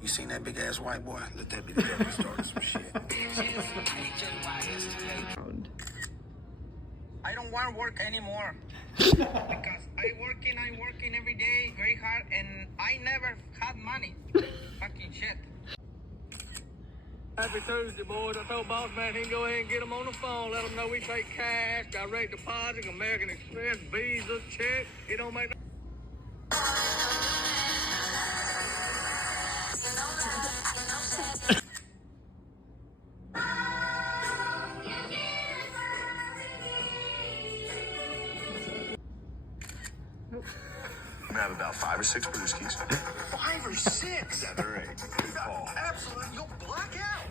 You seen that big ass white boy? Let that be the devil start some shit. I don't want to work anymore because I'm working every day very hard, and I never had money. Fucking shit. Happy Tuesday, boys. I told boss man he can go ahead and get them on the phone. Let them know we take cash, direct deposit, American Express, Visa, check. It don't make no... I'm gonna have about 5 or 6 brewskis. 5 or 6? 7 or 8. Good call. Absolutely, you'll black out.